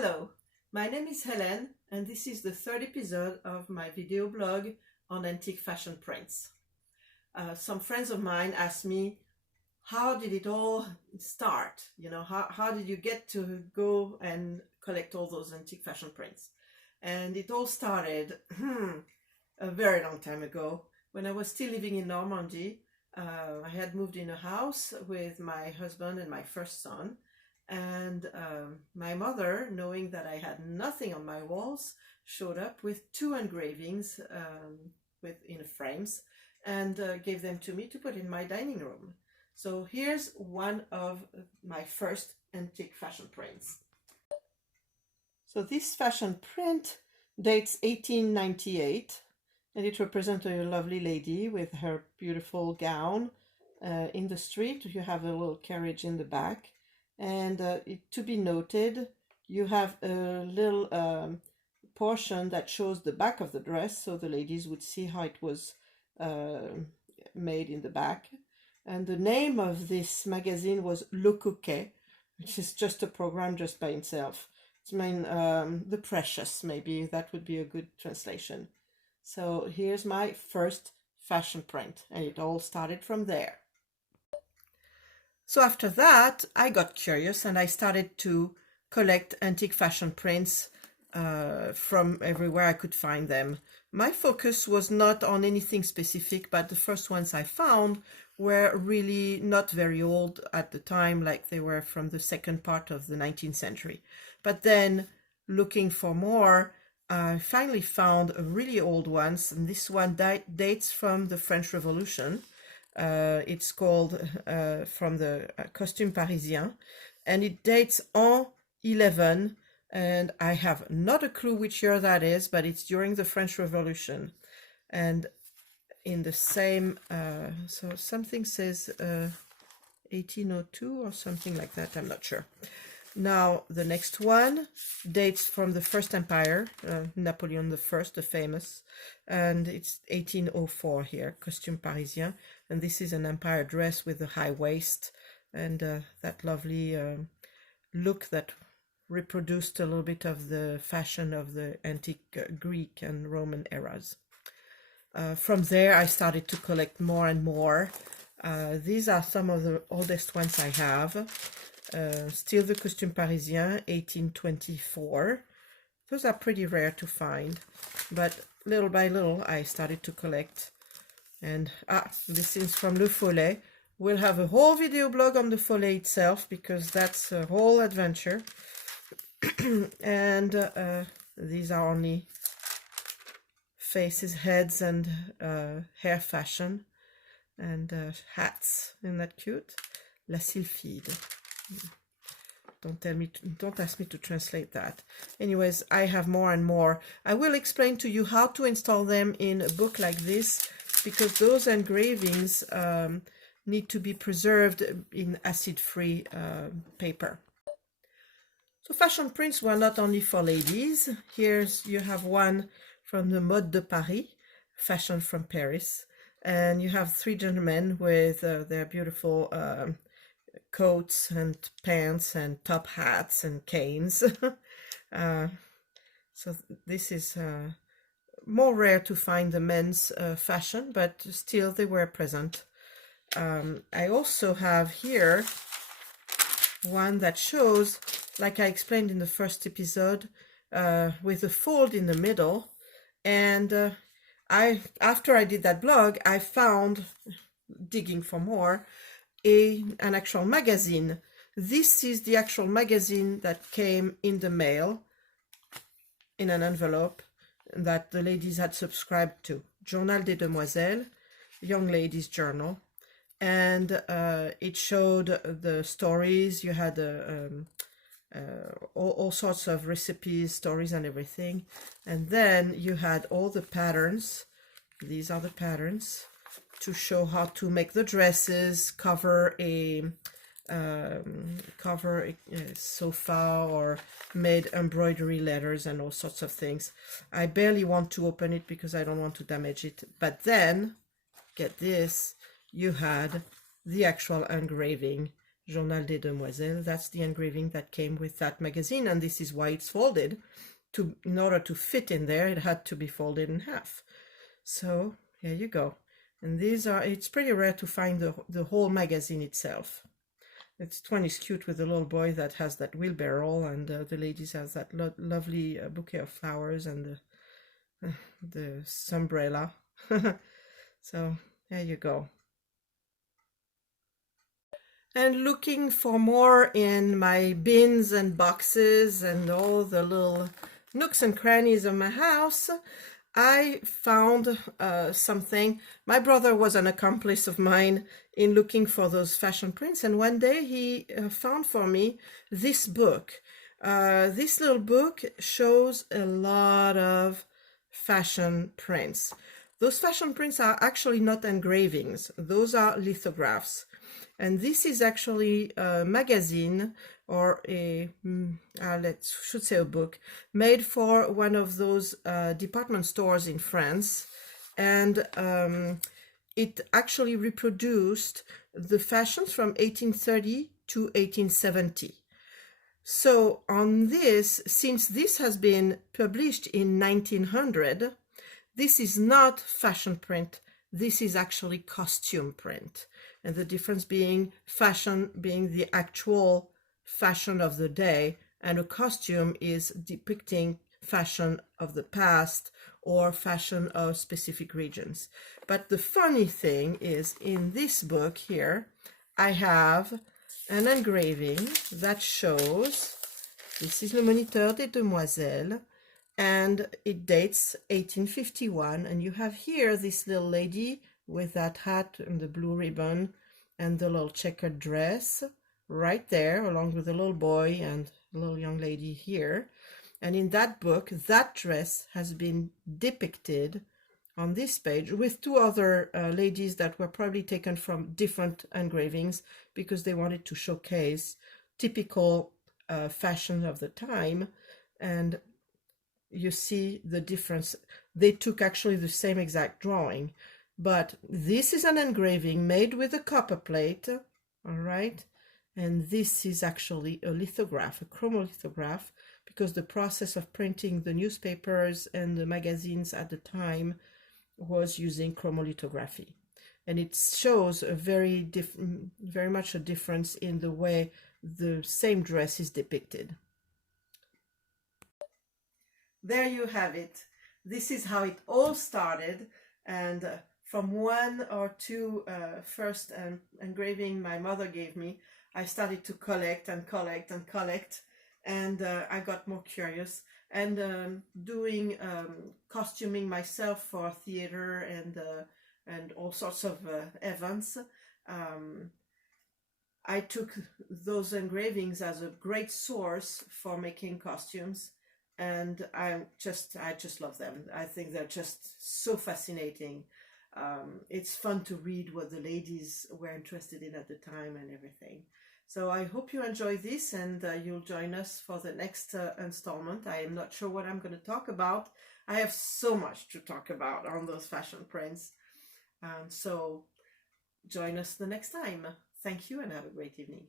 Hello, my name is Helen and this is the third episode of my video blog on antique fashion prints. Some friends of mine asked me, how did it all start? How did you get to go and collect all those antique fashion prints? And it all started a very long time ago when I was still living in Normandy. I had moved in a house with my husband and my first son. And my mother, knowing that I had nothing on my walls, showed up with two engravings in frames and gave them to me to put in my dining room. So here's one of my first antique fashion prints. So this fashion print dates 1898 and it represents a lovely lady with her beautiful gown in the street. You have a little carriage in the back. And to be noted, you have a little portion that shows the back of the dress, so the ladies would see how it was made in the back. And the name of this magazine was Le Coquet, which is just a program just by itself. It's The Precious, maybe that would be a good translation. So here's my first fashion print, and it all started from there. So after that, I got curious and I started to collect antique fashion prints from everywhere I could find them. My focus was not on anything specific, but the first ones I found were really not very old at the time, like they were from the second part of the 19th century. But then looking for more, I finally found a really old ones, and this one dates from the French Revolution. It's called from the Costume Parisien, and it dates en 11, and I have not a clue which year that is, but it's during the French Revolution. And in the same, so something says 1802 or something like that, I'm not sure. Now, the next one dates from the First Empire, Napoleon I, the famous, and it's 1804 here, Costume Parisien, and this is an empire dress with a high waist and that lovely look that reproduced a little bit of the fashion of the antique Greek and Roman eras. From there, I started to collect more and more. These are some of the oldest ones I have. Still the Costume Parisien, 1824. Those are pretty rare to find, but little by little I started to collect. And this is from Le Follet. We'll have a whole video blog on the Follet itself because that's a whole adventure. And these are only faces, heads, and hair fashion, and hats. Isn't that cute? La Sylphide. Don't ask me to translate that. Anyways, I have more and more. I will explain to you how to install them in a book like this, because those engravings need to be preserved in acid-free paper. So fashion prints were not only for ladies. You have one from the Mode de Paris, fashion from Paris, and you have three gentlemen with their beautiful coats and pants and top hats and canes. So this is more rare to find the men's fashion, but still they were present. I also have here one that shows, like I explained in the first episode, with a fold in the middle. And after I did that blog, I found, digging for more, an actual magazine. This is the actual magazine that came in the mail in an envelope that the ladies had subscribed to. Journal des Demoiselles, Young Ladies Journal. And it showed the stories. You had all sorts of recipes, stories, and everything. And then you had all the patterns. These are the patterns to show how to make the dresses, cover a sofa, or made embroidery letters and all sorts of things. I barely want to open it because I don't want to damage it. But then, get this, you had the actual engraving Journal des Demoiselles. That's the engraving that came with that magazine, and this is why it's folded. In order to fit in there, it had to be folded in half. So here you go. And it's pretty rare to find the whole magazine itself. This one is cute with the little boy that has that wheelbarrow, and the ladies has that lovely bouquet of flowers and the umbrella. So there you go. And looking for more in my bins and boxes and all the little nooks and crannies of my house, I found something. My brother was an accomplice of mine in looking for those fashion prints, and one day he found for me this book. This little book shows a lot of fashion prints. Those fashion prints are actually not engravings, those are lithographs. And this is actually a magazine, or should say a book, made for one of those department stores in France. And it actually reproduced the fashions from 1830 to 1870. So on this, since this has been published in 1900, this is not fashion print, this is actually costume print. And the difference being fashion being the actual fashion of the day, and a costume is depicting fashion of the past or fashion of specific regions. But the funny thing is, in this book here, I have an engraving that shows, this is Le Moniteur des Demoiselles, and it dates 1851, and you have here this little lady with that hat and the blue ribbon and the little checkered dress right there, along with the little boy and the little young lady here. And in that book, that dress has been depicted on this page with two other ladies that were probably taken from different engravings because they wanted to showcase typical fashion of the time. And you see the difference. They took actually the same exact drawing, but this is an engraving made with a copper plate, all right? And this is actually a lithograph, a chromolithograph, because the process of printing the newspapers and the magazines at the time was using chromolithography. And it shows a very much a difference in the way the same dress is depicted. There you have it. This is how it all started, and from one or two first engraving my mother gave me, I started to collect and collect and collect, and I got more curious, and doing costuming myself for theater and all sorts of events. I took those engravings as a great source for making costumes, and I just love them. I think they're just so fascinating. It's fun to read what the ladies were interested in at the time and everything. So I hope you enjoy this, and you'll join us for the next installment. I am not sure what I'm going to talk about. I have so much to talk about on those fashion prints. So join us the next time. Thank you and have a great evening.